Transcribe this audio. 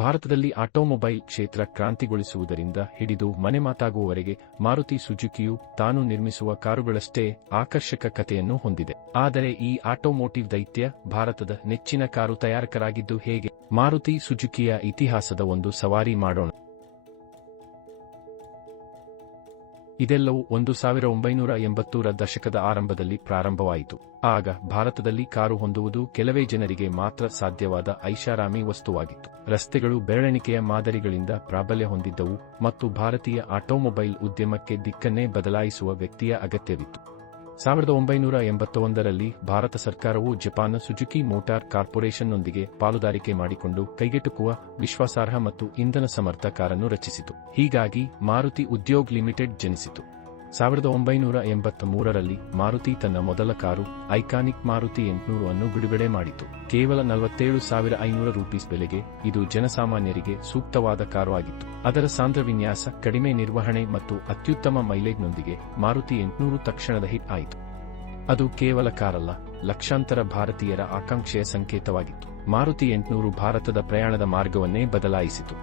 ಭಾರತದಲ್ಲಿ ಆಟೋಮೊಬೈಲ್ ಕ್ಷೇತ್ರ ಕ್ರಾಂತಿಗೊಳಿಸುವುದರಿಂದ ಹಿಡಿದು ಮನೆಮಾತಾಗುವವರೆಗೆ ಮಾರುತಿ ಸುಜುಕಿಯು ತಾನು ನಿರ್ಮಿಸುವ ಕಾರುಗಳಷ್ಟೇ ಆಕರ್ಷಕ ಕಥೆಯನ್ನು ಹೊಂದಿದೆ. ಆದರೆ ಈ ಆಟೋಮೋಟಿವ್ ದೈತ್ಯ ಭಾರತದ ನೆಚ್ಚಿನ ಕಾರು ತಯಾರಕರಾಗಿದ್ದು ಹೇಗೆ? ಮಾರುತಿ ಸುಜುಕಿಯ ಇತಿಹಾಸದ ಒಂದು ಸವಾರಿ ಮಾಡೋಣ. ಇದೆಲ್ಲವೂ 1980ರ ದಶಕದ ಆರಂಭದಲ್ಲಿ ಪ್ರಾರಂಭವಾಯಿತು. ಆಗ ಭಾರತದಲ್ಲಿ ಕಾರು ಹೊಂದುವುದು ಕೆಲವೇ ಜನರಿಗೆ ಮಾತ್ರ ಸಾಧ್ಯವಾದ ಐಷಾರಾಮಿ ವಸ್ತುವಾಗಿತ್ತು. ರಸ್ತೆಗಳು ಬೆರಳೆಣಿಕೆಯ ಮಾದರಿಗಳಿಂದ ಪ್ರಾಬಲ್ಯ ಹೊಂದಿದ್ದವು ಮತ್ತು ಭಾರತೀಯ ಆಟೋಮೊಬೈಲ್ ಉದ್ಯಮಕ್ಕೆ ದಿಕ್ಕನ್ನೇ ಬದಲಾಯಿಸುವ ವ್ಯಕ್ತಿಯ ಅಗತ್ಯವಿತ್ತು. 1981ರಲ್ಲಿ ಭಾರತ ಸರ್ಕಾರವು ಜಪಾನ್ನ ಸುಜುಕಿ ಮೋಟಾರ್ ಕಾರ್ಪೊರೇಷನ್ನೊಂದಿಗೆ ಪಾಲುದಾರಿಕೆ ಮಾಡಿಕೊಂಡು ಕೈಗೆಟುಕುವ, ವಿಶ್ವಾಸಾರ್ಹ ಮತ್ತು ಇಂಧನ ಸಮರ್ಥ ಕಾರನ್ನು ರಚಿಸಿತು. ಹೀಗಾಗಿ ಮಾರುತಿ ಉದ್ಯೋಗ್ ಲಿಮಿಟೆಡ್ ಜನಿಸಿತು. 1983ರಲ್ಲಿ ಮಾರುತಿ ತನ್ನ ಮೊದಲ ಕಾರು ಐಕಾನಿಕ್ ಮಾರುತಿ 800 ಅನ್ನು ಬಿಡುಗಡೆ ಮಾಡಿತು. ಕೇವಲ 47,500 ರೂಪೀಸ್ ಬೆಲೆಗೆ ಇದು ಜನಸಾಮಾನ್ಯರಿಗೆ ಸೂಕ್ತವಾದ ಕಾರು ಆಗಿತ್ತು. ಅದರ ಸಾಂದ್ರ ವಿನ್ಯಾಸ, ಕಡಿಮೆ ನಿರ್ವಹಣೆ ಮತ್ತು ಅತ್ಯುತ್ತಮ ಮೈಲೇಜ್ನೊಂದಿಗೆ ಮಾರುತಿ 800 ತಕ್ಷಣದ ಹಿಟ್ ಆಯಿತು. ಅದು ಕೇವಲ ಕಾರಲ್ಲ, ಲಕ್ಷಾಂತರ ಭಾರತೀಯರ ಆಕಾಂಕ್ಷೆಯ ಸಂಕೇತವಾಗಿತ್ತು. ಮಾರುತಿ 800 ಭಾರತದ ಪ್ರಯಾಣದ ಮಾರ್ಗವನ್ನೇ ಬದಲಾಯಿಸಿತು.